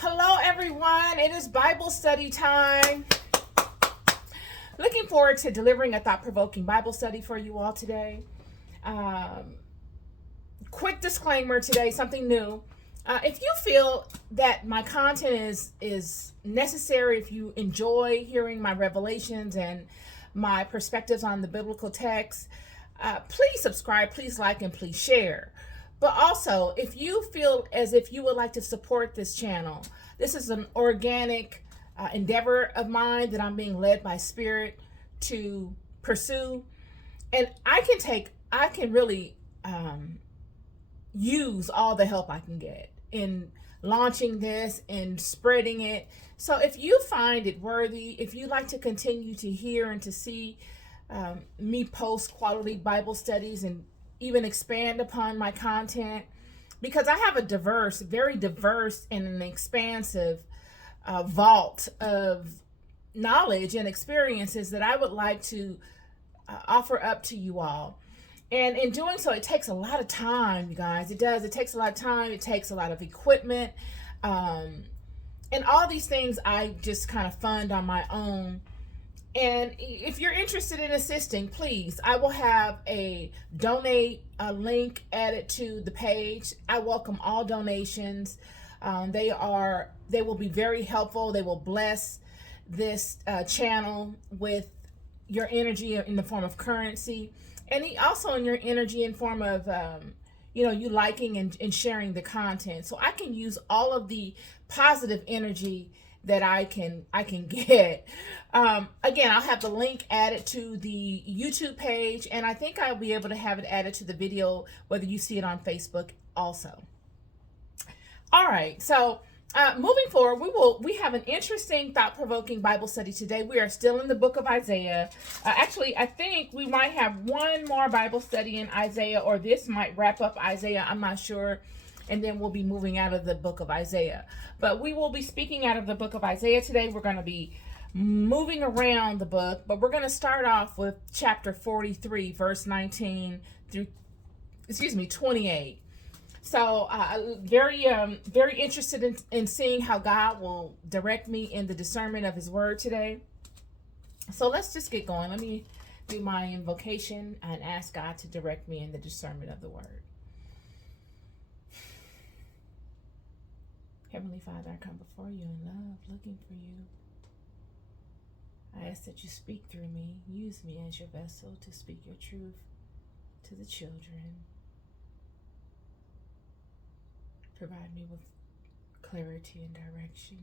Hello, everyone. It is Bible study time. Looking forward to delivering a thought provoking Bible study for you all today. Um, Quick disclaimer today, something new. If you feel that my content is necessary, if you enjoy hearing my revelations and my perspectives on the biblical text, please subscribe, please like, and please share. But also, if you feel as if you would like to support this channel, this is an organic endeavor of mine that I'm being led by Spirit to pursue. And I can really use all the help I can get in launching this and spreading it. So if you find it worthy, if you like to continue to hear and to see me post quality Bible studies and even expand upon my content, because I have a diverse, very diverse and an expansive vault of knowledge and experiences that I would like to offer up to you all. And in doing so, it takes a lot of time, you guys. It does. It takes a lot of time. It takes a lot of equipment. And all these things I just kind of fund on my own. And if you're interested in assisting, please, I will have a donate link added to the page. I welcome all donations. They will be very helpful. They will bless this channel with your energy in the form of currency, and also in your energy in form of you liking and sharing the content. So I can use all of the positive energy that I can get. Again, I'll have the link added to the YouTube page, and I think I'll be able to have it added to the video, whether you see it on Facebook also. All right, so moving forward, we have an interesting thought-provoking Bible study today. We are still in the book of Isaiah. Actually, I think we might have one more Bible study in Isaiah, or this might wrap up Isaiah. I'm not sure. And then we'll be moving out of the book of Isaiah. But we will be speaking out of the book of Isaiah today. We're going to be moving around the book, but we're going to start off with chapter 43, verse 19 through, 28. So very interested in seeing how God will direct me in the discernment of his word today. So let's just get going. Let me do my invocation and ask God to direct me in the discernment of the word. Heavenly Father, I come before you in love, looking for you. I ask that you speak through me. Use me as your vessel to speak your truth to the children. Provide me with clarity and direction.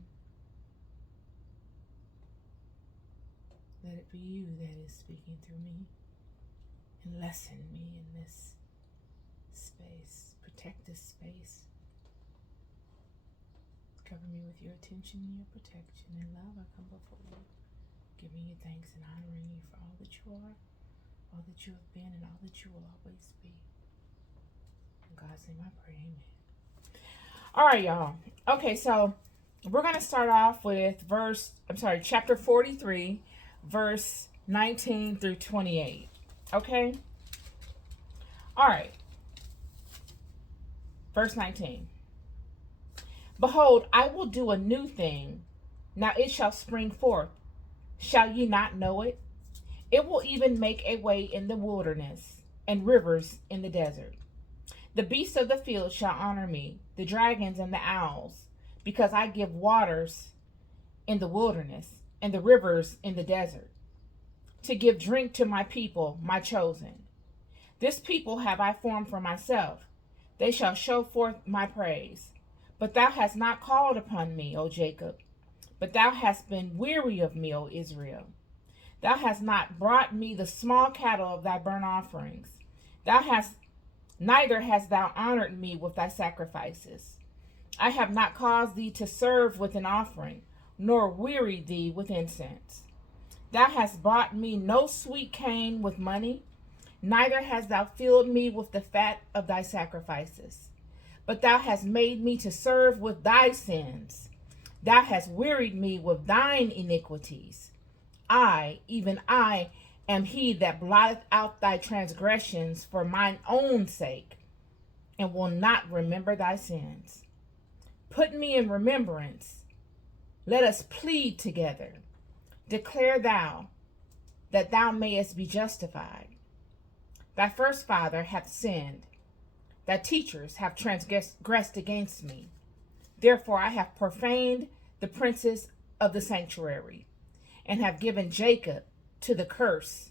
Let it be you that is speaking through me, and lessen me in this space. Protect this space. Cover me with your attention and your protection. In love, I come before you, giving you thanks and honoring you for all that you are, all that you have been, and all that you will always be. In God's name I pray, amen. All right, y'all. Okay, so we're going to start off with chapter 43, verse 19 through 28. Okay? All right. Verse 19. Behold, I will do a new thing. Now it shall spring forth. Shall ye not know it? It will even make a way in the wilderness and rivers in the desert. The beasts of the field shall honor me, the dragons and the owls, because I give waters in the wilderness and the rivers in the desert, to give drink to my people, my chosen. This people have I formed for myself. They shall show forth my praise. But thou hast not called upon me, O Jacob. But thou hast been weary of me, O Israel. Thou hast not brought me the small cattle of thy burnt offerings. Neither hast thou honored me with thy sacrifices. I have not caused thee to serve with an offering, nor wearied thee with incense. Thou hast bought me no sweet cane with money, neither hast thou filled me with the fat of thy sacrifices. But thou hast made me to serve with thy sins. Thou hast wearied me with thine iniquities. I, even I, am he that blotteth out thy transgressions for mine own sake, and will not remember thy sins. Put me in remembrance. Let us plead together. Declare thou, that thou mayest be justified. Thy first father hath sinned. Thy teachers have transgressed against me. Therefore I have profaned the princes of the sanctuary, and have given Jacob to the curse,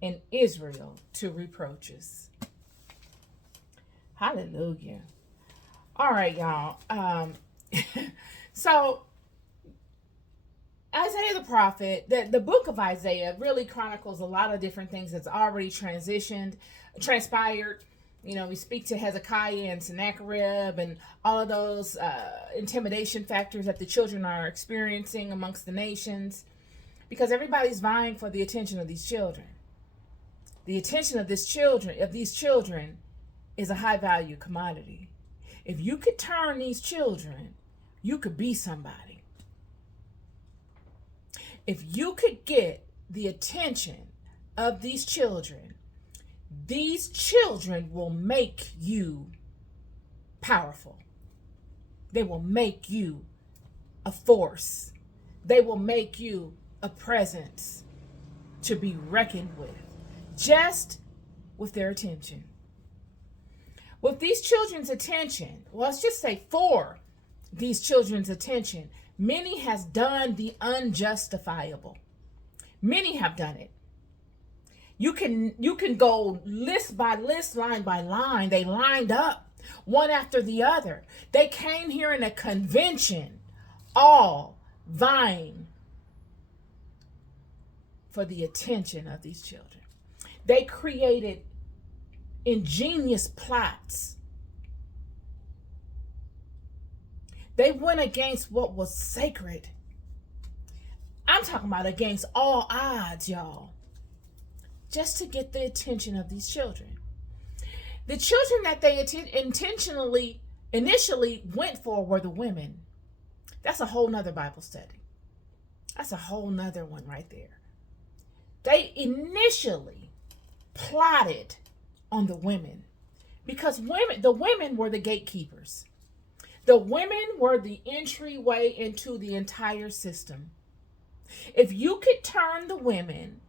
and Israel to reproaches. Hallelujah. All right, y'all. So Isaiah the prophet, the book of Isaiah really chronicles a lot of different things that's already transpired. You know, we speak to Hezekiah and Sennacherib and all of those intimidation factors that the children are experiencing amongst the nations, because everybody's vying for the attention of these children. The attention of these children is a high value commodity. If you could turn these children, you could be somebody. If you could get the attention of these children will make you powerful. They will make you a force. They will make you a presence to be reckoned with, just with their attention. With these children's attention, let's just say for these children's attention, many has done the unjustifiable. Many have done it. You can go list by list, line by line. They lined up one after the other. They came here in a convention, all vying for the attention of these children. They created ingenious plots. They went against what was sacred. I'm talking about against all odds, y'all, just to get the attention of these children. The children that they initially went for were the women. That's a whole nother Bible study. That's a whole nother one right there. They initially plotted on the women because the women were the gatekeepers. The women were the entryway into the entire system. If you could turn the women,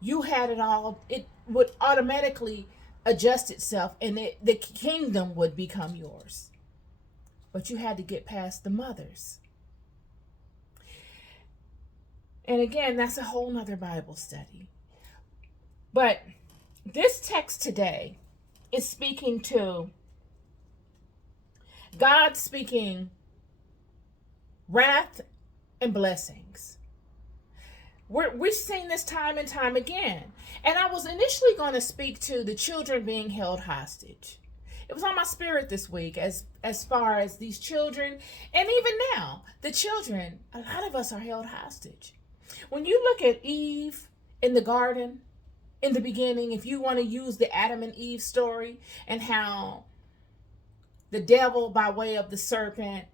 you had it all. It would automatically adjust itself and the kingdom would become yours. But you had to get past the mothers. And again, that's a whole nother Bible study. But this text today is speaking to God, speaking wrath and blessings. We've seen this time and time again. And I was initially going to speak to the children being held hostage. It was on my spirit this week as far as these children, and even now, the children, a lot of us are held hostage. When you look at Eve in the garden, in the beginning, if you want to use the Adam and Eve story and how the devil, by way of the serpent,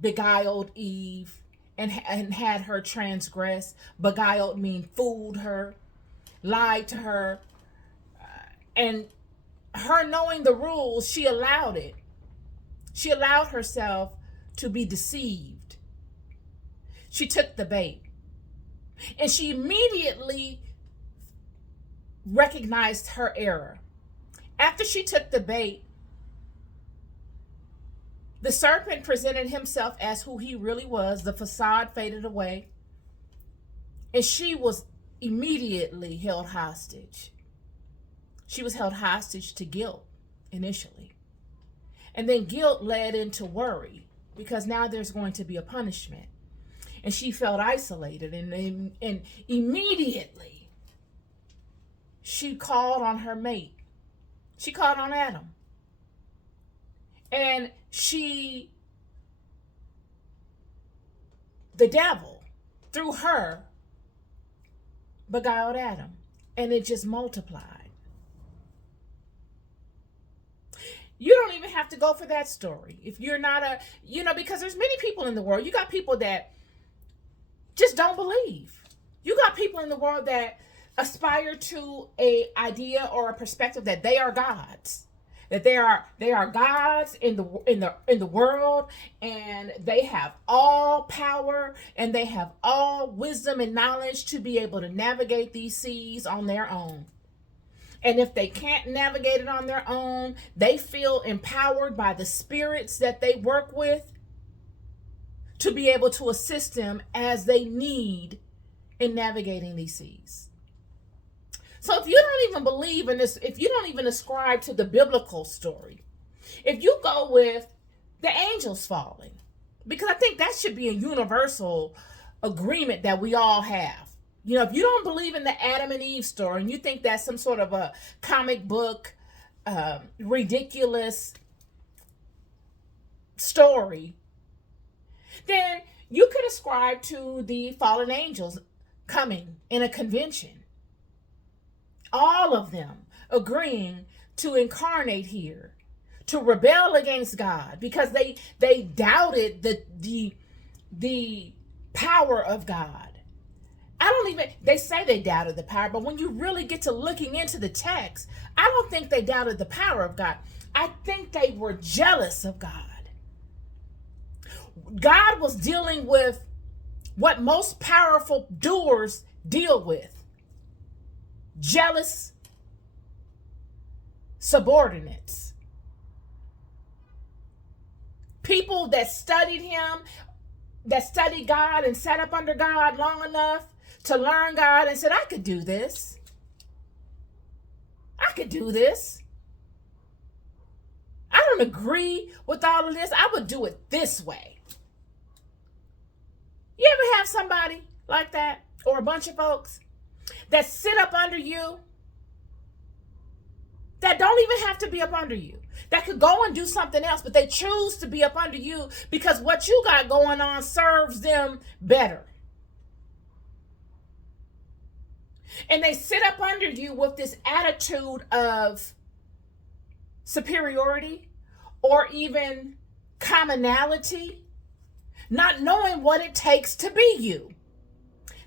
beguiled Eve and had her transgress. Beguiled mean fooled her, lied to her, and her knowing the rules, she allowed it. She allowed herself to be deceived. She took the bait. And she immediately recognized her error. After she took the bait, the serpent presented himself as who he really was. The facade faded away. And she was immediately held hostage. She was held hostage to guilt initially. And then guilt led into worry because now there's going to be a punishment. And she felt isolated, and immediately she called on her mate. She called on Adam. And the devil, through her, beguiled Adam. And it just multiplied. You don't even have to go for that story. If you're not because there's many people in the world. You got people that just don't believe. You got people in the world that aspire to a idea or a perspective that they are gods. that they are gods in the world, and they have all power and they have all wisdom and knowledge to be able to navigate these seas on their own. And if they can't navigate it on their own, they feel empowered by the spirits that they work with to be able to assist them as they need in navigating these seas. So if you don't even believe in this, if you don't even ascribe to the biblical story, if you go with the angels falling, because I think that should be a universal agreement that we all have. You know, if you don't believe in the Adam and Eve story and you think that's some sort of a comic book, ridiculous story, then you could ascribe to the fallen angels coming in a convention. All of them agreeing to incarnate here, to rebel against God because they doubted the power of God. They say they doubted the power, but when you really get to looking into the text, I don't think they doubted the power of God. I think they were jealous of God. God was dealing with what most powerful doers deal with. Jealous subordinates. People that studied him, that studied God and sat up under God long enough to learn God and said, I could do this. I could do this. I don't agree with all of this. I would do it this way. You ever have somebody like that, or a bunch of folks that sit up under you, that don't even have to be up under you, that could go and do something else, but they choose to be up under you because what you got going on serves them better. And they sit up under you with this attitude of superiority or even commonality, not knowing what it takes to be you.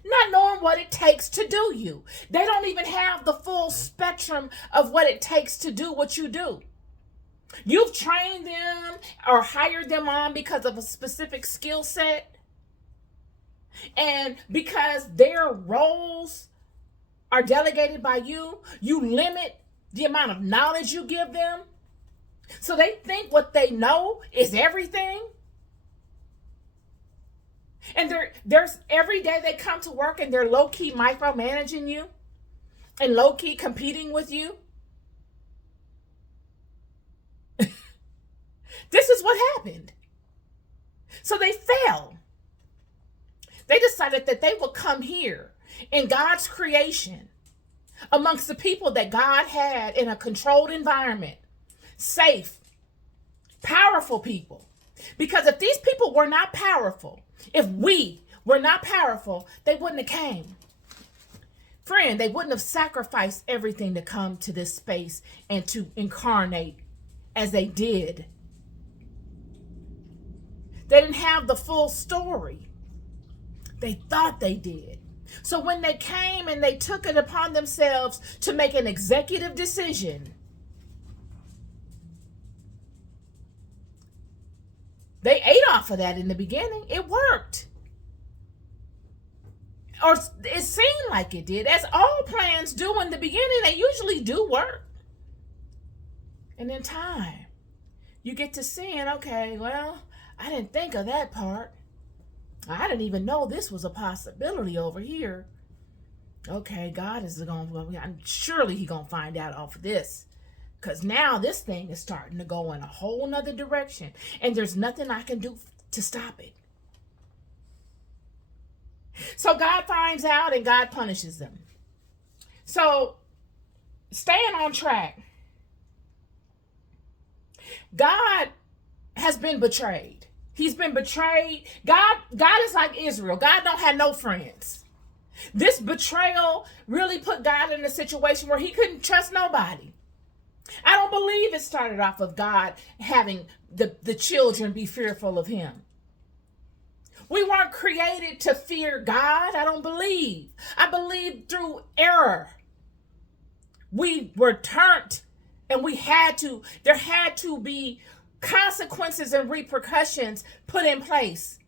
Not knowing what it takes to do you. They don't even have the full spectrum of what it takes to do what you do. You've trained them or hired them on because of a specific skill set. And because their roles are delegated by you, you limit the amount of knowledge you give them. So they think what they know is everything. And there's every day they come to work and they're low-key micromanaging you and low-key competing with you. This is what happened. So they fell. They decided that they would come here in God's creation amongst the people that God had in a controlled environment, safe, powerful people. Because if these people were not powerful, if we were not powerful, they wouldn't have came. Friend, they wouldn't have sacrificed everything to come to this space and to incarnate as they did. They didn't have the full story. They thought they did. So when they came and they took it upon themselves to make an executive decision, they ate off of that in the beginning. It worked. Or it seemed like it did. As all plans do in the beginning, they usually do work. And in time, you get to seeing, okay, well, I didn't think of that part. I didn't even know this was a possibility over here. Okay, God is surely He's going to find out off of this. Because now this thing is starting to go in a whole nother direction. And there's nothing I can do to stop it. So God finds out and God punishes them. So staying on track. God has been betrayed. He's been betrayed. God is like Israel. God don't have no friends. This betrayal really put God in a situation where He couldn't trust nobody. I don't believe it started off of God having the children be fearful of Him. We weren't created to fear God. I don't believe. I believe through error, we were turned And there had to be consequences and repercussions put in place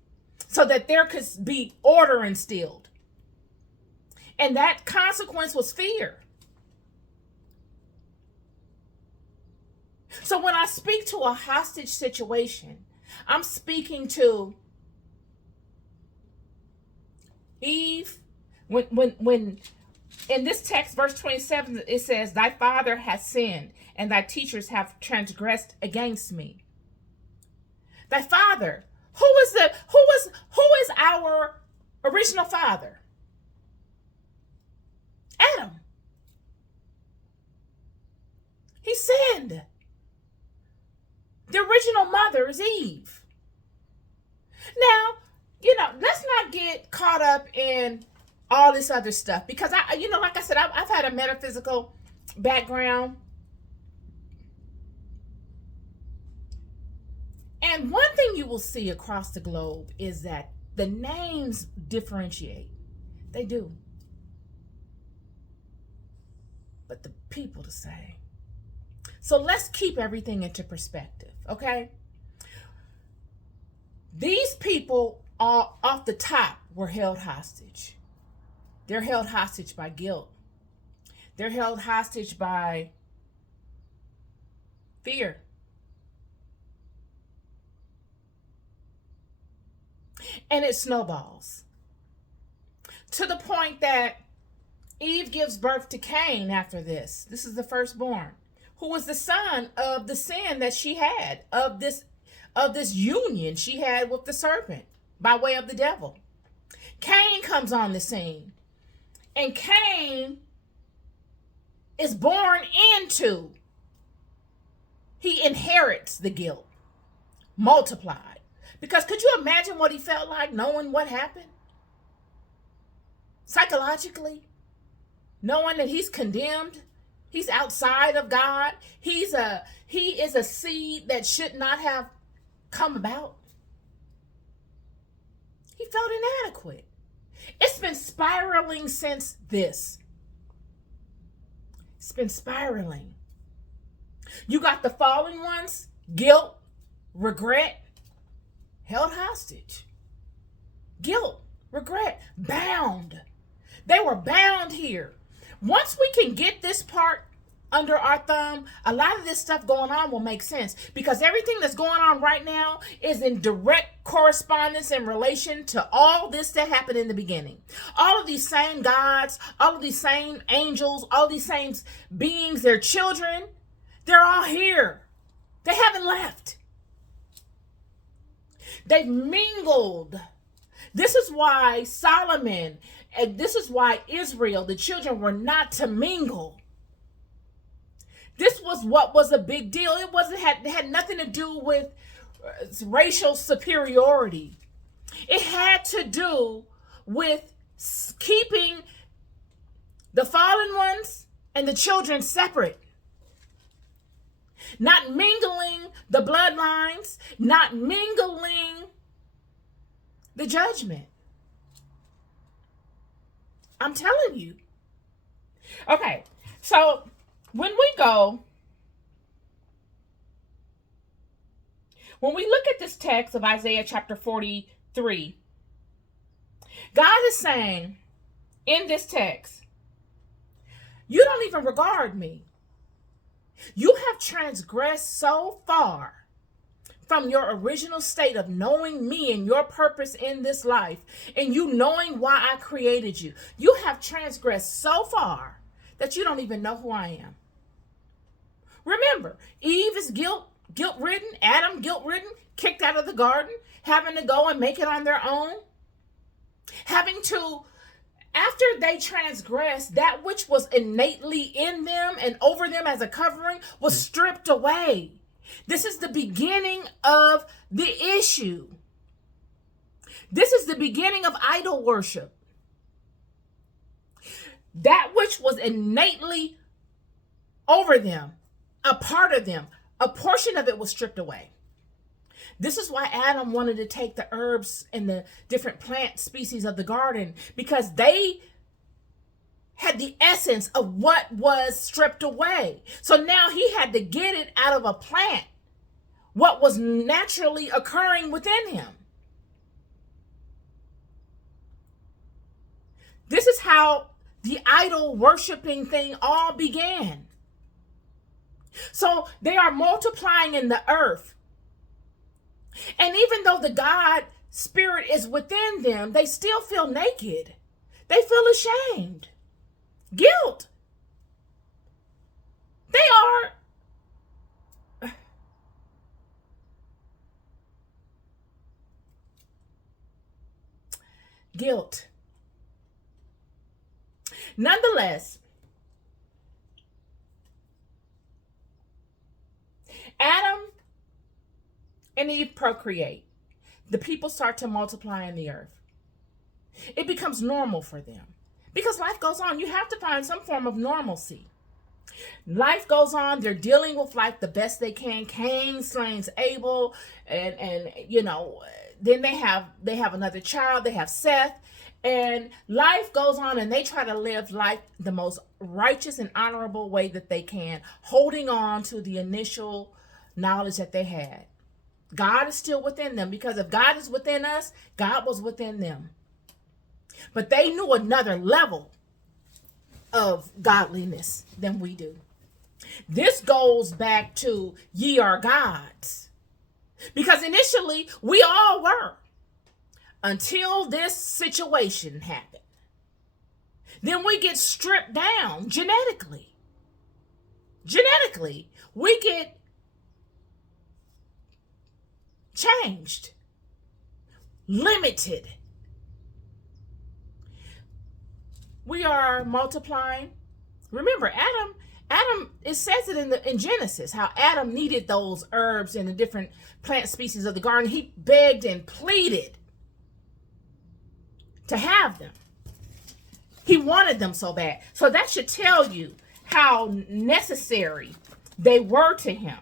so that there could be order instilled. And that consequence was fear. So when I speak to a hostage situation, I'm speaking to Eve. When in this text, verse 27, it says, "Thy father has sinned, and thy teachers have transgressed against me." Thy father. Who is our original father? Adam. He sinned. The original mother is Eve. Now, let's not get caught up in all this other stuff, because like I said, I've had a metaphysical background. And one thing you will see across the globe is that the names differentiate. They do. But the people the same. So let's keep everything into perspective, okay? These people are off the top were held hostage. They're held hostage by guilt. They're held hostage by fear. And it snowballs to the point that Eve gives birth to Cain after this. This is the firstborn, who was the son of the sin that she had, of this union she had with the serpent by way of the devil. Cain comes on the scene, and Cain is born into, he inherits the guilt multiplied. Because could you imagine what he felt like knowing what happened? Psychologically, knowing that he's condemned, he's outside of God, he is a seed that should not have come about. He felt inadequate. It's been spiraling since this. It's been spiraling. You got the fallen ones, guilt, regret, held hostage. Guilt, regret, bound. They were bound here. Once we can get this part under our thumb, a lot of this stuff going on will make sense, because everything that's going on right now is in direct correspondence in relation to all this that happened in the beginning. All of these same gods, all of these same angels, all these same beings, their children, they're all here. They haven't left. They've mingled. This is why Solomon, and this is why Israel, the children, were not to mingle. This was what was a big deal. It had nothing to do with racial superiority. It had to do with keeping the fallen ones and the children separate. Not mingling the bloodlines, not mingling the judgment. I'm telling you. Okay, so when we look at this text of Isaiah chapter 43, God is saying in this text, you don't even regard me. You have transgressed so far from your original state of knowing me and your purpose in this life, and you knowing why I created you. You have transgressed so far that you don't even know who I am. Remember, Eve is guilt-ridden, Adam guilt-ridden, kicked out of the garden, having to go and make it on their own, having to, after they transgressed, that which was innately in them and over them as a covering was stripped away. This is the beginning of the issue. This is the beginning of idol worship. That which was innately over them, a part of them, a portion of it was stripped away. This is why Adam wanted to take the herbs and the different plant species of the garden, because they had the essence of what was stripped away. So now he had to get it out of a plant, what was naturally occurring within him. This is how the idol worshiping thing all began. So they are multiplying in the earth. And even though the God spirit is within them, they still feel naked. They feel ashamed. Guilt. They are guilt. Nonetheless, Adam and Eve procreate. The people start to multiply in the earth. It becomes normal for them because life goes on. You have to find some form of normalcy. Life goes on. They're dealing with life the best they can. Cain slays Abel, and you know, then they have another child. They have Seth. And life goes on, and they try to live life the most righteous and honorable way that they can, holding on to the initial knowledge that they had. God is still within them, because if God is within us, God was within them. But they knew another level of godliness than we do. This goes back to ye are gods. Because initially, we all were. Until this situation happened. Then we get stripped down genetically. Genetically, we get changed, limited. We are multiplying. Remember, Adam, it says it in Genesis, how Adam needed those herbs and the different plant species of the garden. He begged and pleaded to have them. He wanted them so bad. So that should tell you how necessary they were to him.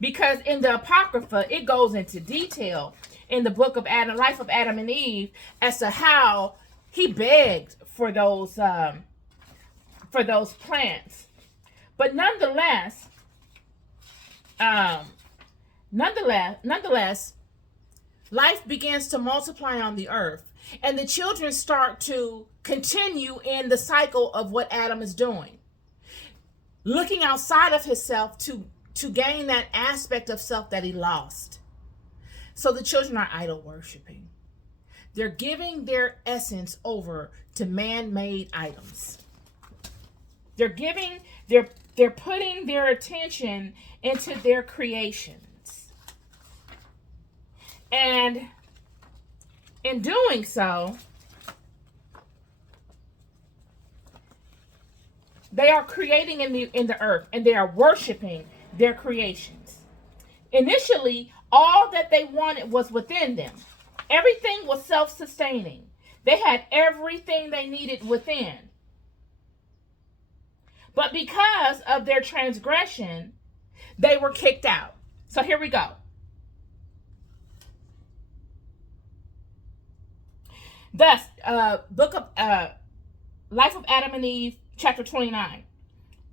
Because in the Apocrypha, it goes into detail in the book of Adam, Life of Adam and Eve, as to how he begged for those plants. But nonetheless, life begins to multiply on the earth. And the children start to continue in the cycle of what Adam is doing. Looking outside of himself to gain that aspect of self that he lost. So the children are idol worshiping. They're giving their essence over to man-made items. They're putting their attention into their creations. And in doing so, they are creating in the earth, and they are worshiping their creations. Initially, all that they wanted was within them. Everything was self-sustaining. They had everything they needed within. But because of their transgression, they were kicked out. So here we go. Thus, book of Life of Adam and Eve, chapter 29.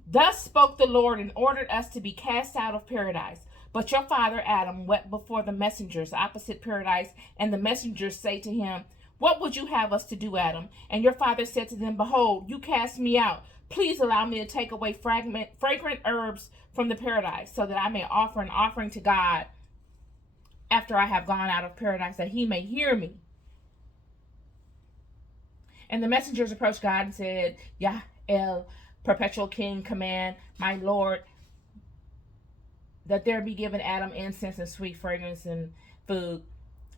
Thus spoke the Lord and ordered us to be cast out of paradise. But your father Adam wept before the messengers opposite paradise, and the messengers say to him, what would you have us to do, Adam? And your father said to them, behold, you cast me out. Please allow me to take away fragrant herbs from the paradise, so that I may offer an offering to God after I have gone out of paradise, that he may hear me. And the messengers approached God and said, Yah El, perpetual king, command, my Lord, that there be given Adam incense and sweet fragrance and food.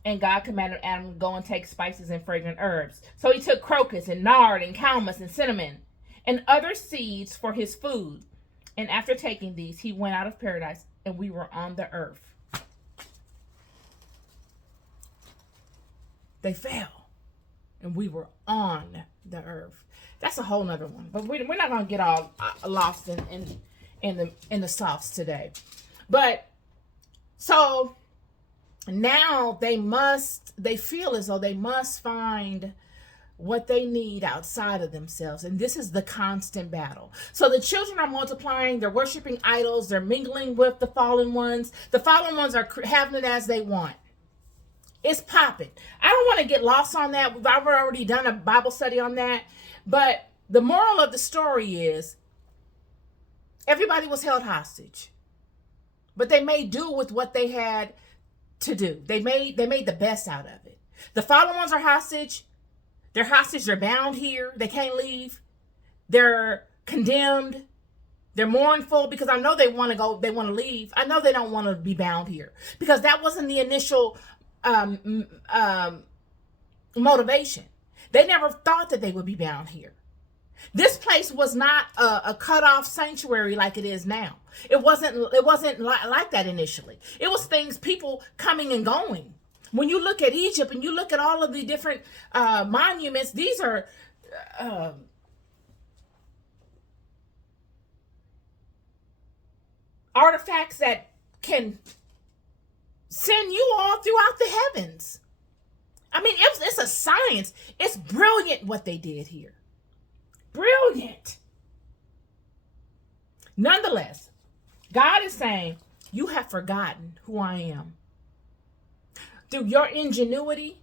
And God commanded Adam to go and take spices and fragrant herbs. So he took crocus and nard and calamus and cinnamon and other seeds for his food. And after taking these, he went out of paradise, and we were on the earth. They fell, and we were on the earth. That's a whole nother one. But we're not going to get all lost in the sauce today. But so now they feel as though they must find what they need outside of themselves. And this is the constant battle. So the children are multiplying, they're worshiping idols, they're mingling with the fallen ones. The fallen ones are having it as they want. It's popping. I don't want to get lost on that. I've already done a Bible study on that. But the moral of the story is everybody was held hostage. But they made do with what they had to do. They made the best out of it. The fallen ones are hostage. They're hostage. They're bound here. They can't leave. They're condemned. They're mournful because I know they want to go. They want to leave. I know they don't want to be bound here because that wasn't the initial motivation. They never thought that they would be bound here. This place was not a cut-off sanctuary like it is now. It wasn't like that initially. It was things, people coming and going. When you look at Egypt and you look at all of the different monuments, these are artifacts that can send you all throughout the heavens. I mean, it's a science. It's brilliant what they did here. Brilliant. Nonetheless, God is saying, you have forgotten who I am. Through your ingenuity,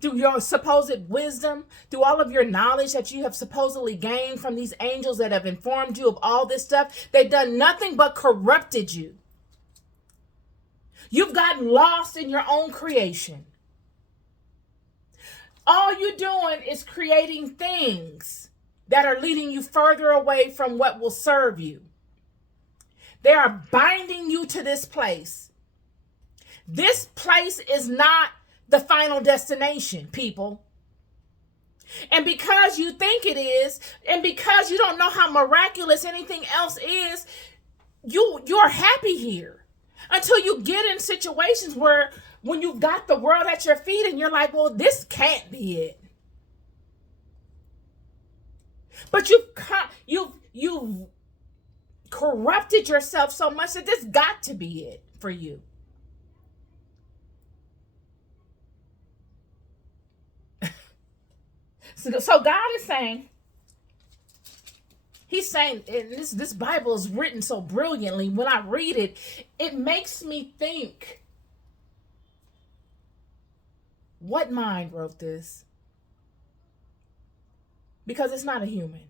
through your supposed wisdom, through all of your knowledge that you have supposedly gained from these angels that have informed you of all this stuff, they've done nothing but corrupted you. You've gotten lost in your own creation. All you're doing is creating things that are leading you further away from what will serve you. They are binding you to this place. This place is not the final destination, people. And because you think it is, and because you don't know how miraculous anything else is, you're happy here. Until you get in situations where when you've got the world at your feet and you're like, well, this can't be it. But you've corrupted yourself so much that this got to be it for you. So God is saying, He's saying, and this Bible is written so brilliantly. When I read it, it makes me think, what mind wrote this? Because it's not a human.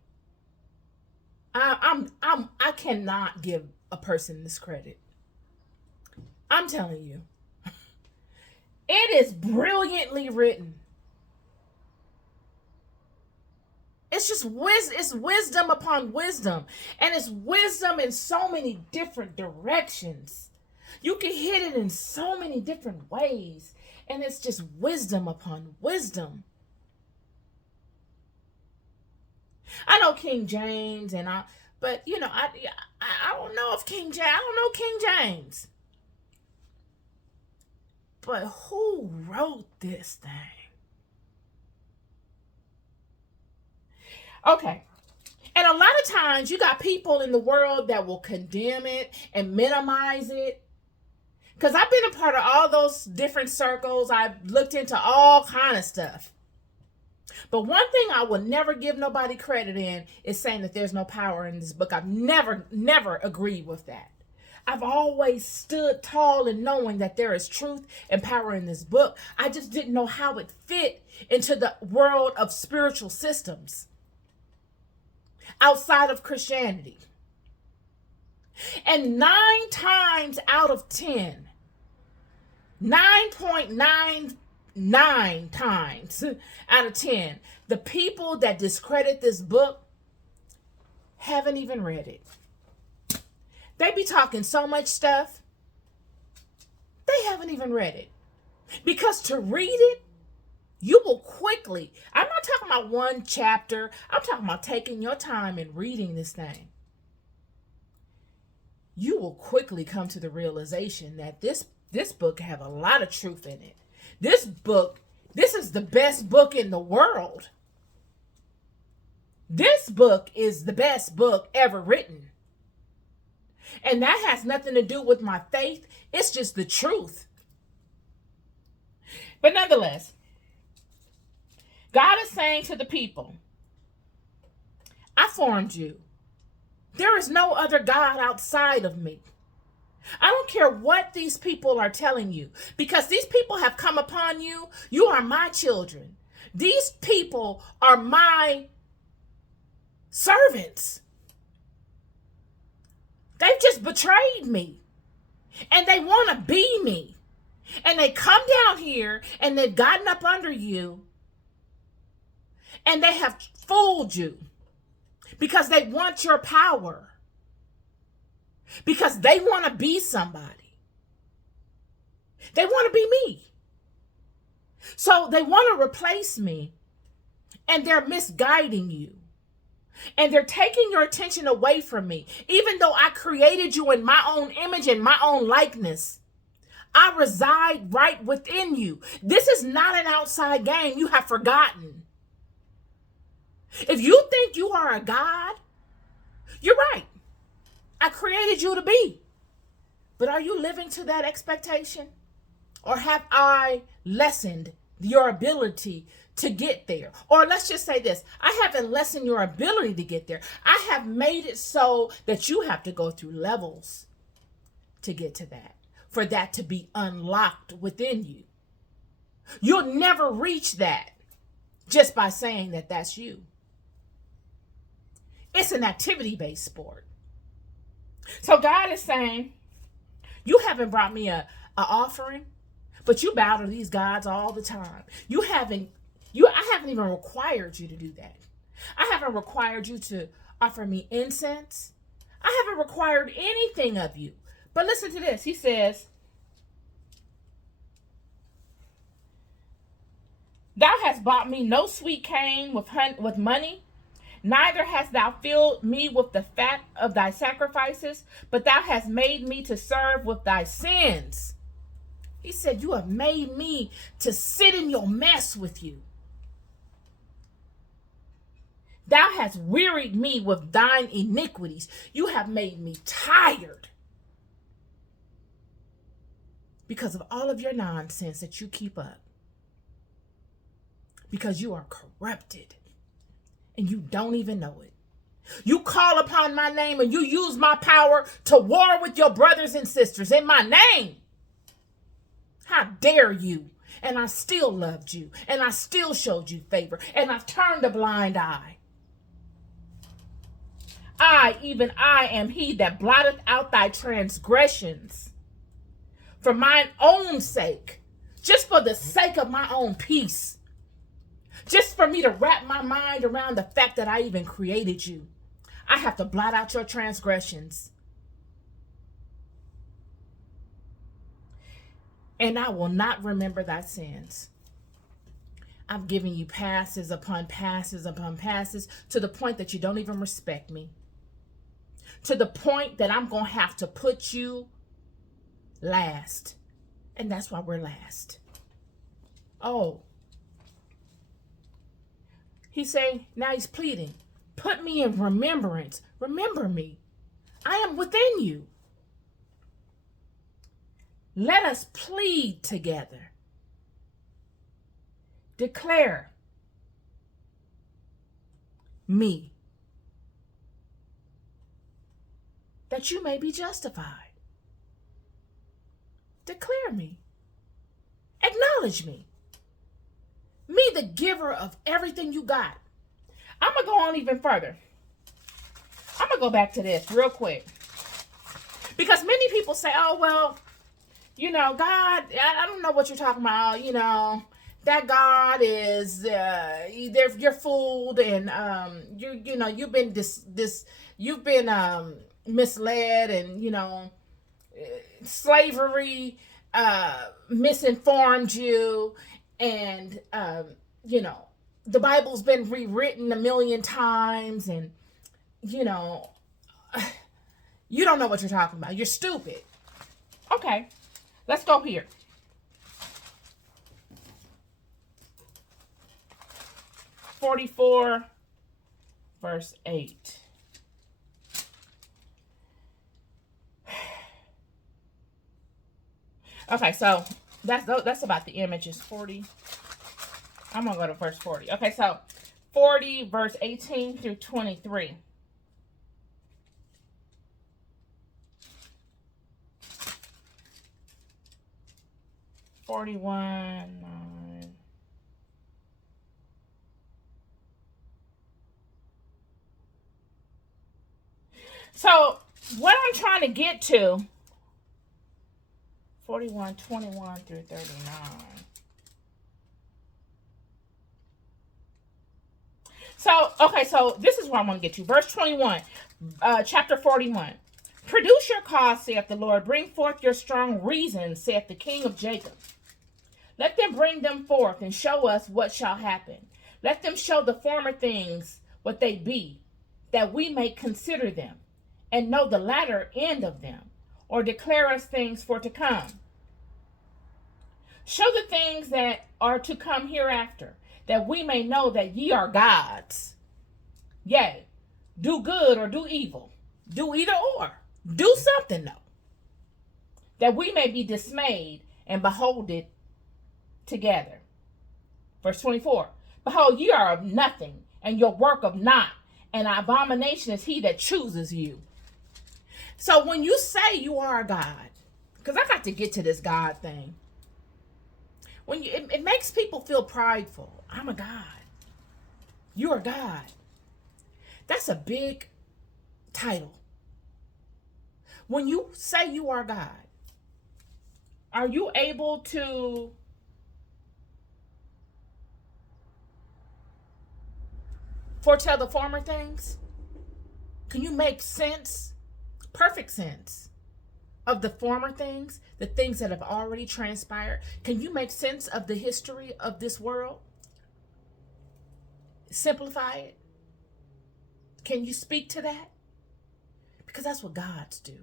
I cannot give a person this credit. I'm telling you. It is brilliantly written. It's just it's wisdom upon wisdom. And it's wisdom in so many different directions. You can hit it in so many different ways. And it's just wisdom upon wisdom. I know King James but you know, I don't know if King James, I don't know King James. But who wrote this thing? Okay. And a lot of times you got people in the world that will condemn it and minimize it. Because I've been a part of all those different circles. I've looked into all kind of stuff. But one thing I will never give nobody credit in is saying that there's no power in this book. I've never agreed with that. I've always stood tall in knowing that there is truth and power in this book. I just didn't know how it fit into the world of spiritual systems outside of Christianity. And 9 times out of 10, 9.99 times out of 10, the people that discredit this book haven't even read it. They be talking so much stuff, they haven't even read it. Because to read it, you will quickly, I'm not talking about one chapter, I'm talking about taking your time and reading this thing. You will quickly come to the realization that this book have a lot of truth in it. This is the best book in the world. This book is the best book ever written. And that has nothing to do with my faith. It's just the truth. But nonetheless, God is saying to the people, I formed you. There is no other God outside of me. I don't care what these people are telling you, because these people have come upon you. You are my children. These people are my servants. They've just betrayed me, and they want to be me. And they come down here and they've gotten up under you and they have fooled you because they want your power, because they want to be somebody. They want to be me. So they want to replace me, and they're misguiding you. And they're taking your attention away from me. Even though I created you in my own image and my own likeness, I reside right within you. This is not an outside game. You have forgotten. If you think you are a God, you're right. I created you to be. But are you living to that expectation? Or have I lessened your ability to get there? Or let's just say this, I haven't lessened your ability to get there. I have made it so that you have to go through levels to get to that, for that to be unlocked within you. You'll never reach that just by saying that that's you. It's an activity-based sport. So God is saying, you haven't brought me a offering, but you bow to these gods all the time. I haven't even required you to do that. I haven't required you to offer me incense. I haven't required anything of you. But listen to this. He says, thou hast bought me no sweet cane with money, neither hast thou filled me with the fat of thy sacrifices, but thou hast made me to serve with thy sins. He said, you have made me to sit in your mess with you. Thou hast wearied me with thine iniquities. You have made me tired because of all of your nonsense that you keep up. Because you are corrupted and you don't even know it. You call upon my name and you use my power to war with your brothers and sisters in my name. How dare you? And I still loved you, and I still showed you favor, and I've turned a blind eye. Even I am he that blotteth out thy transgressions for mine own sake, just for the sake of my own peace, just for me to wrap my mind around the fact that I even created you. I have to blot out your transgressions. And I will not remember thy sins. I've given you passes upon passes upon passes to the point that you don't even respect me. To the point that I'm going to have to put you last. And that's why we're last. Oh. He's saying, now he's pleading, put me in remembrance. Remember me. I am within you. Let us plead together. Declare me, that you may be justified. Declare me. Acknowledge me. Me, the giver of everything you got. I'm going to go on even further. I'm going to go back to this real quick. Because many people say, oh, well, you know, God, I don't know what you're talking about. You know, that God is, you're fooled, and you've been you've been misled, and slavery misinformed you, and the Bible's been rewritten a million times, and you don't know what you're talking about. You're stupid. Okay. Let's go here. (44) verse 8. Okay, so that's about the images. 40. I'm going to go to verse 40. Okay, so 40, verse 18 through 23. (41:9). So what I'm trying to get to, 41:21 through 39. So, okay, so this is what I want to get to. Verse 21, chapter 41. Produce your cause, saith the Lord. Bring forth your strong reasons, saith the King of Jacob. Let them bring them forth and show us what shall happen. Let them show the former things what they be, that we may consider them, and know the latter end of them, or declare us things for to come. Show the things that are to come hereafter, that we may know that ye are gods. Yea, do good or do evil. Do either or. Do something, though, that we may be dismayed and behold it together. Verse 24. Behold, ye are of nothing, and your work of naught, and abomination is he that chooses you. So when you say you are a God, because I got to get to this God thing. When you, it makes people feel prideful. I'm a God. You're a God. That's a big title. When you say you are God, are you able to foretell the former things? Can you make sense, perfect sense, of the former things, the things that have already transpired? Can you make sense of the history of this world? Simplify it? Can you speak to that? Because that's what gods do.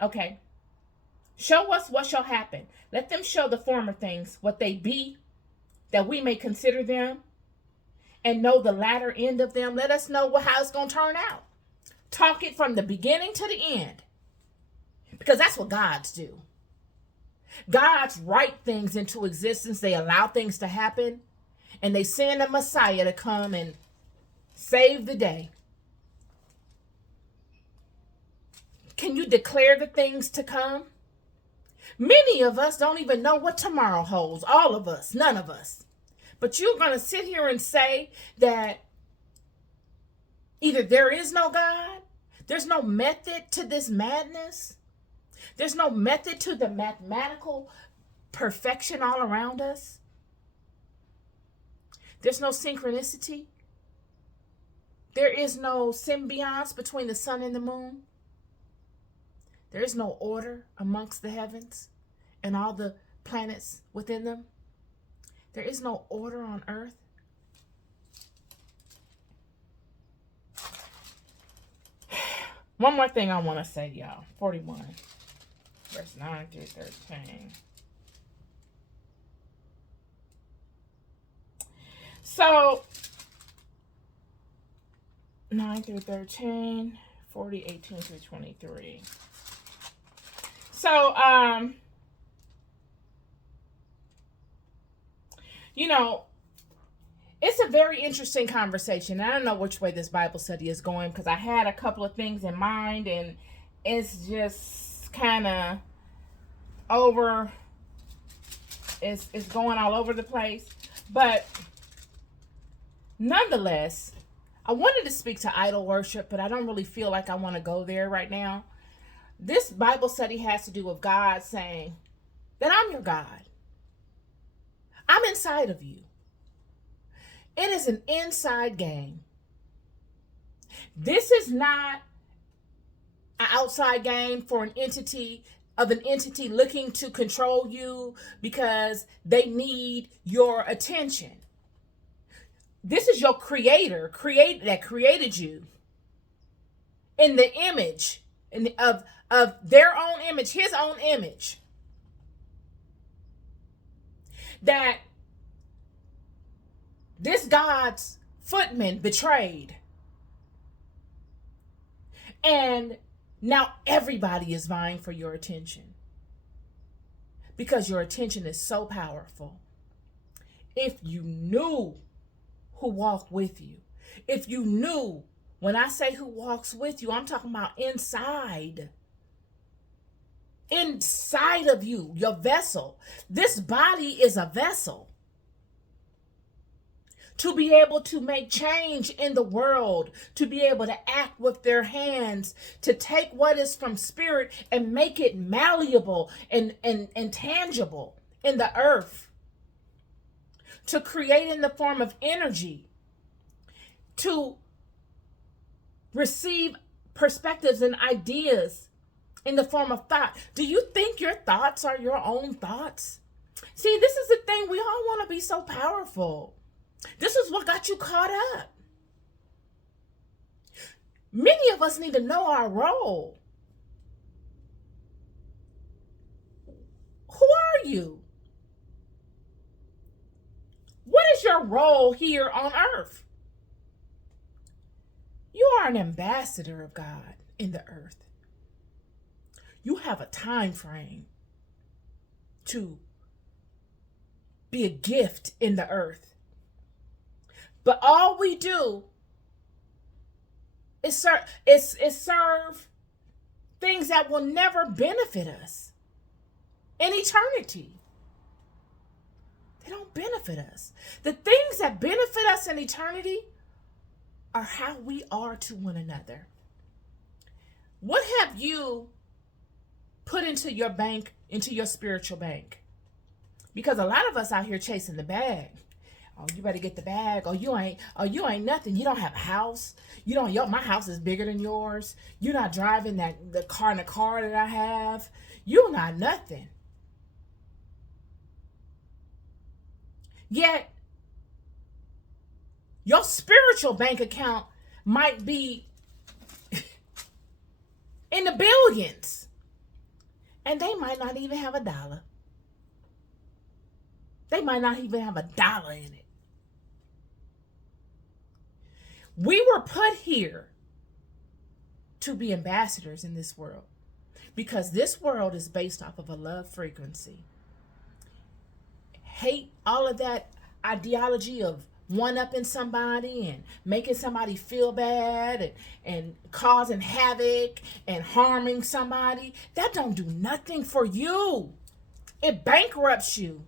Okay. Show us what shall happen. Let them show the former things, what they be, that we may consider them, and know the latter end of them. Let us know how it's going to turn out. Talk it from the beginning to the end. Because that's what gods do. Gods write things into existence. They allow things to happen. And they send a Messiah to come and save the day. Can you declare the things to come? Many of us don't even know what tomorrow holds. All of us. None of us. But you're going to sit here and say that either there is no God, there's no method to this madness, there's no method to the mathematical perfection all around us, there's no synchronicity, there is no symbionts between the sun and the moon, there is no order amongst the heavens and all the planets within them. There is no order on earth. One more thing I want to say, y'all. 41, verse 9 through 13. So, 9 through 13, 40, 18 through 23. So, you know, it's a very interesting conversation. I don't know which way this Bible study is going because I had a couple of things in mind and it's just kind of it's going all over the place. But nonetheless, I wanted to speak to idol worship, but I don't really feel like I want to go there right now. This Bible study has to do with God saying that I'm your God. I'm inside of you. It is an inside game. This is not an outside game for an entity looking to control you because they need your attention. This is your creator that created you in the image of their own image, his own image. That this God's footman betrayed. And now everybody is vying for your attention. because your attention is so powerful. If you knew who walked with you, if you knew, when I say who walks with you, I'm talking about inside of you, your vessel. This body is a vessel to be able to make change in the world, to be able to act with their hands, to take what is from spirit and make it malleable and tangible in the earth, to create in the form of energy, to receive perspectives and ideas in the form of thought. Do you think your thoughts are your own thoughts? See, this is the thing. We all want to be so powerful. This is what got you caught up. Many of us need to know our role. Who are you? What is your role here on earth? You are an ambassador of God in the earth. You have a time frame to be a gift in the earth. But all we do is serve things that will never benefit us in eternity. They don't benefit us. The things that benefit us in eternity are how we are to one another. What have you put into your bank, into your spiritual bank? Because a lot of us out here chasing the bag. Oh, you better get the bag. Oh, you ain't nothing. You don't have a house. My house is bigger than yours. You're not driving the car that I have. You're not nothing. Yet, your spiritual bank account might be in the billions. And they might not even have $1. They might not even have $1 in it. We were put here to be ambassadors in this world because this world is based off of a love frequency. Hate, all of that ideology of one-upping somebody and making somebody feel bad and causing havoc and harming somebody, that don't do nothing for you. It bankrupts you.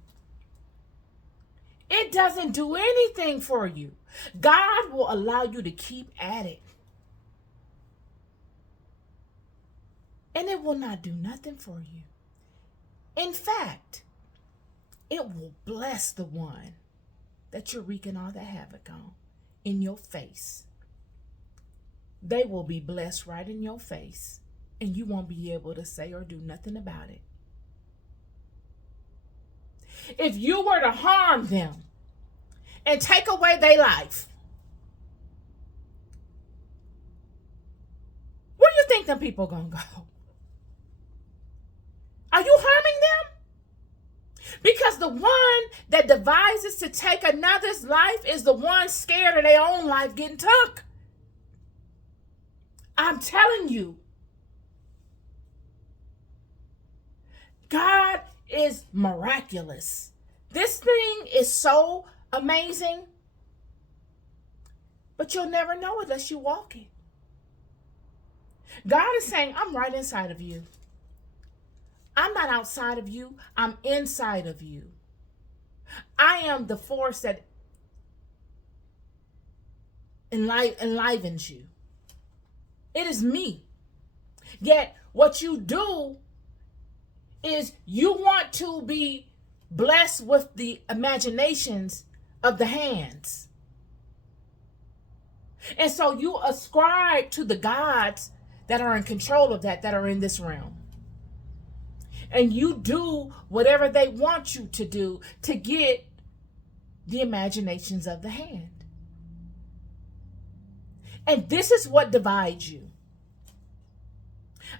It doesn't do anything for you. God will allow you to keep at it. And it will not do nothing for you. In fact, it will bless the one that you're wreaking all that havoc on in your face. They will be blessed right in your face, and you won't be able to say or do nothing about it. If you were to harm them and take away their life, where do you think them people gonna go? Are you harming them? Because the one that devises to take another's life is the one scared of their own life getting took. I'm telling you, God is miraculous. This thing is so amazing, but you'll never know it unless you walk it. God is saying, I'm right inside of you. I'm not outside of you. I'm inside of you. I am the force that enlivens you. It is me. Yet what you do is you want to be blessed with the imaginations of the hands. And so you ascribe to the gods that are in control of that are in this realm. And you do whatever they want you to do to get the imaginations of the hand. And this is what divides you.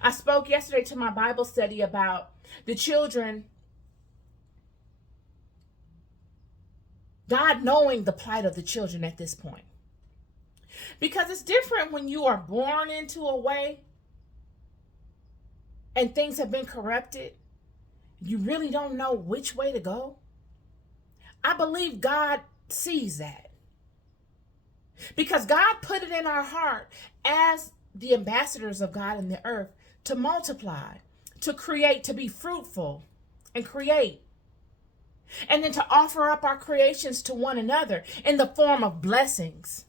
I spoke yesterday to my Bible study about the children, God knowing the plight of the children at this point. Because it's different when you are born into a way and things have been corrupted You really don't know which way to go. I believe God sees that, because God put it in our heart as the ambassadors of God in the earth to multiply, to create, to be fruitful and create, and then to offer up our creations to one another in the form of blessings.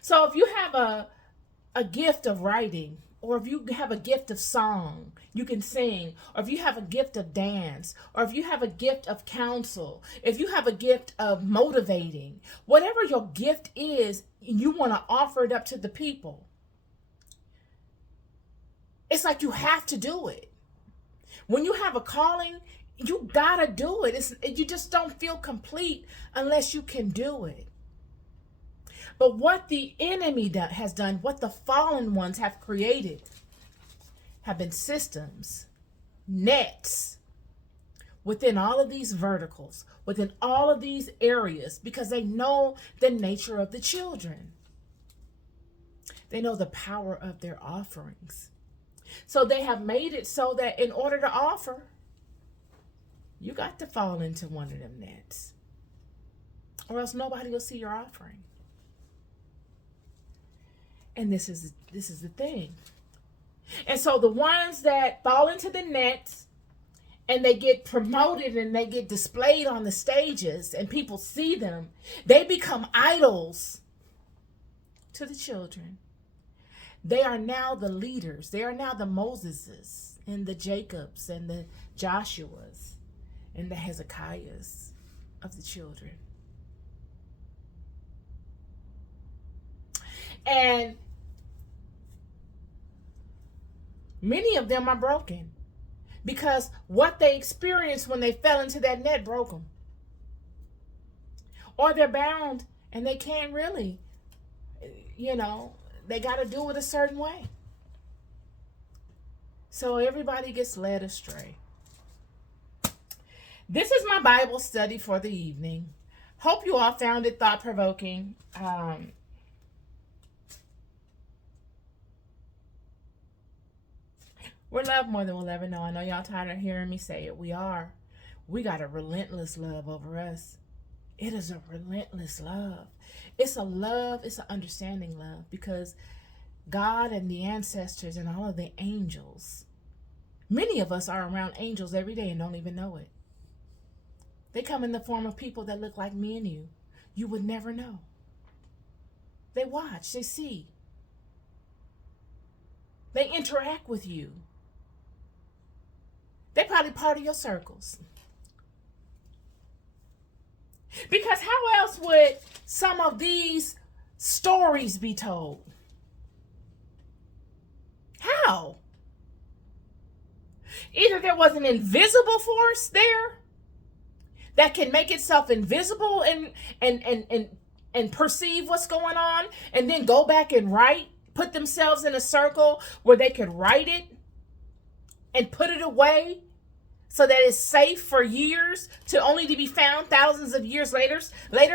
So if you have a gift of writing, or if you have a gift of song, you can sing, or if you have a gift of dance, or if you have a gift of counsel, if you have a gift of motivating, whatever your gift is, you want to offer it up to the people. It's like you have to do it. When you have a calling, you gotta do it. You just don't feel complete unless you can do it. But what the enemy has done, what the fallen ones have created, have been systems, nets, within all of these verticals, within all of these areas, because they know the nature of the children. They know the power of their offerings. So they have made it so that in order to offer, you got to fall into one of them nets, or else nobody will see your offering. And this is the thing. And so the ones that fall into the nets and they get promoted and they get displayed on the stages and people see them, they become idols to the children. They are now the leaders. They are now the Moseses and the Jacobs and the Joshuas and the Hezekiahs of the children. And many of them are broken because what they experienced when they fell into that net broke them. Or they're bound and they can't really, they got to do it a certain way. So everybody gets led astray. This is my Bible study for the evening. Hope you all found it thought-provoking. We're loved more than we'll ever know. I know y'all tired of hearing me say it. We are. We got a relentless love over us. It is a relentless love. It's a love, it's an understanding love, because God and the ancestors and all of the angels, many of us are around angels every day and don't even know it. They come in the form of people that look like me and you. You would never know. They watch, they see. They interact with you. They probably part of your circles. Because how else would some of these stories be told? How? Either there was an invisible force there that can make itself invisible and perceive what's going on, and then go back and put themselves in a circle where they could write it and put it away so that it's safe for years, to only to be found thousands of years later,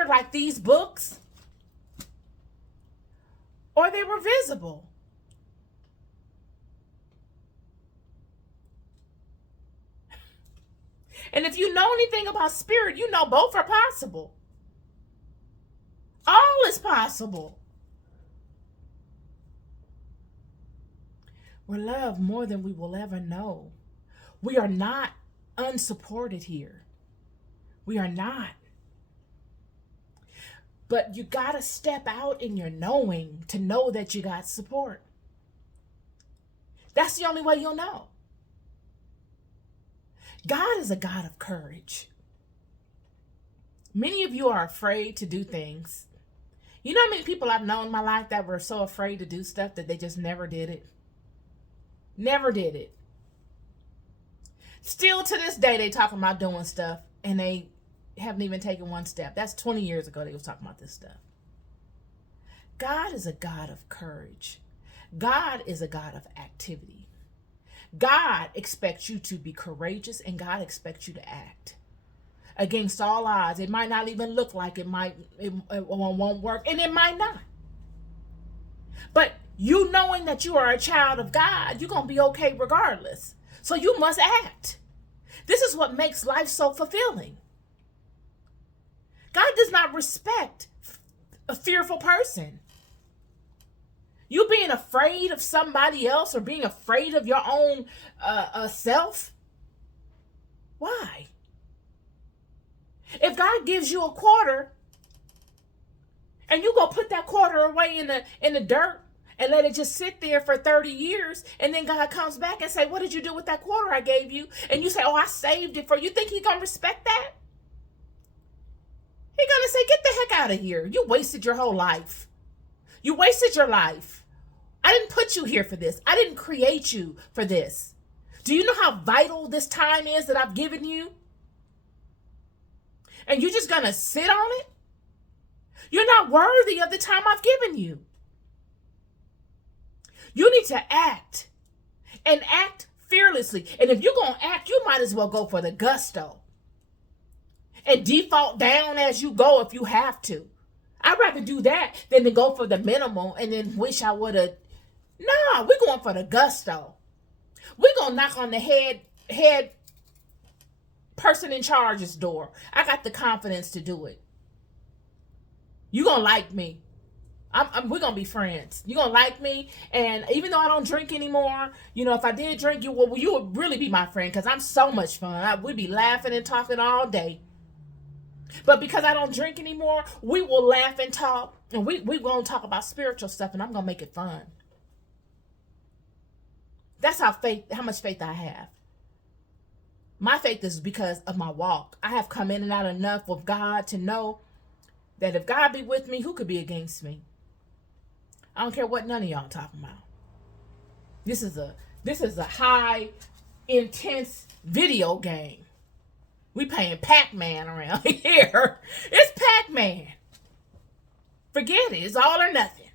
like these books. Or they were visible. And if you know anything about spirit, you know both are possible. All is possible. We're loved more than we will ever know. We are not unsupported here. We are not. But you got to step out in your knowing to know that you got support. That's the only way you'll know. God is a God of courage. Many of you are afraid to do things. You know how many people I've known in my life that were so afraid to do stuff that they just never did it? Never did it. Still to this day, they talking about doing stuff and they haven't even taken one step. That's 20 years ago they was talking about this stuff. God is a God of courage. God is a God of activity. God expects you to be courageous, and God expects you to act against all odds. It might not even look like it won't work, and it might not. But you knowing that you are a child of God, you're going to be okay regardless. So you must act. This is what makes life so fulfilling. God does not respect a fearful person. You being afraid of somebody else or being afraid of your own self? Why? If God gives you a quarter and you go put that quarter away in the dirt and let it just sit there for 30 years, and then God comes back and say, what did you do with that quarter I gave you? And you say, oh, I saved it for you. Think he's going to respect that? He's going to say, get the heck out of here. You wasted your whole life. You wasted your life. I didn't put you here for this. I didn't create you for this. Do you know how vital this time is that I've given you? And you're just going to sit on it? You're not worthy of the time I've given you. You need to act, and act fearlessly. And if you're going to act, you might as well go for the gusto and default down as you go if you have to. I'd rather do that than to go for the minimal and then wish I would have. No, we're going for the gusto. We're going to knock on the head person in charge's door. I got the confidence to do it. You're going to like me. We're going to be friends. You're going to like me. And even though I don't drink anymore, if I did drink, you would really be my friend because I'm so much fun. We'd be laughing and talking all day. But because I don't drink anymore, we will laugh and talk. And we're going to talk about spiritual stuff, and I'm going to make it fun. That's how much faith I have. My faith is because of my walk. I have come in and out enough with God to know that if God be with me, who could be against me? I don't care what none of y'all talking about. This is a high, intense video game. We playing Pac-Man around here. It's Pac-Man. Forget it. It's all or nothing.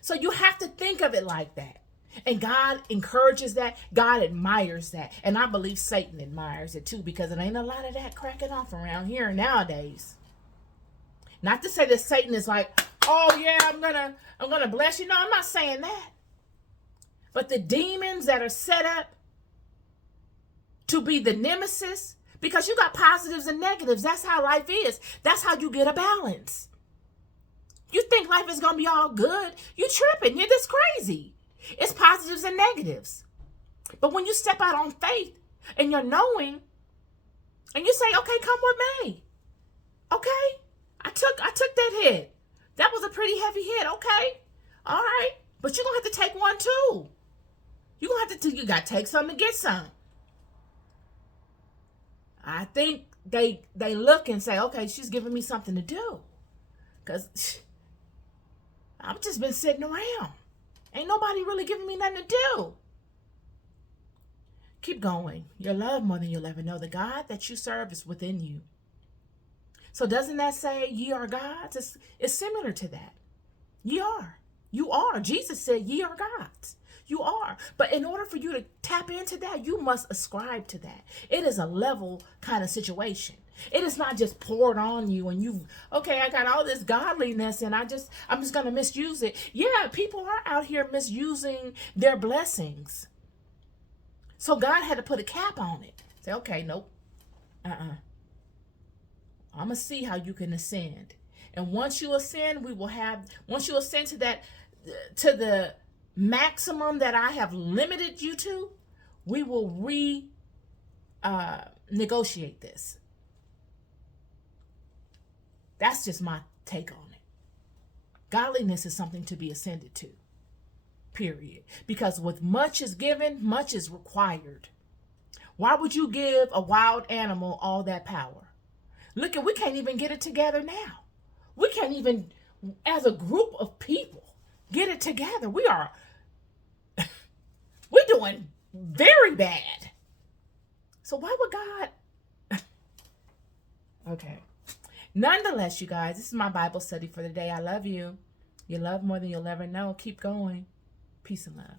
So you have to think of it like that. And God encourages that. God admires that. And I believe Satan admires it too, because it ain't a lot of that cracking off around here nowadays. Not to say that Satan is like, oh yeah, I'm gonna bless you. No, I'm not saying that. But the demons that are set up to be the nemesis, because you got positives and negatives. That's how life is. That's how you get a balance. You think life is gonna be all good? You tripping. You're just crazy. It's positives and negatives. But when you step out on faith and you're knowing, and you say, okay, come with me. Okay, I took that hit. That was a pretty heavy hit. Okay, all right. But you're gonna have to take one too. You gotta take some to get some. I think they look and say, okay, she's giving me something to do. Because I've just been sitting around. Ain't nobody really giving me nothing to do. Keep going. You're loved more than you'll ever know. The God that you serve is within you. So doesn't that say ye are gods? It's similar to that. Ye are. You are. Jesus said ye are gods. You are. But in order for you to tap into that, you must ascribe to that. It is a level kind of situation. It is not just poured on you and I got all this godliness and I'm just going to misuse it. Yeah, people are out here misusing their blessings. So God had to put a cap on it. Say, okay, nope. I'm going to see how you can ascend. And once you ascend, once you ascend to to the maximum that I have limited you to, we will negotiate this. That's just my take on it. Godliness is something to be ascended to, period. Because with much is given, much is required. Why would you give a wild animal all that power? Look, we can't even get it together now. We can't even, as a group of people, get it together. We're doing very bad. So why would God? Okay. Nonetheless, you guys, this is my Bible study for the day. I love you. You're loved more than you'll ever know. Keep going. Peace and love.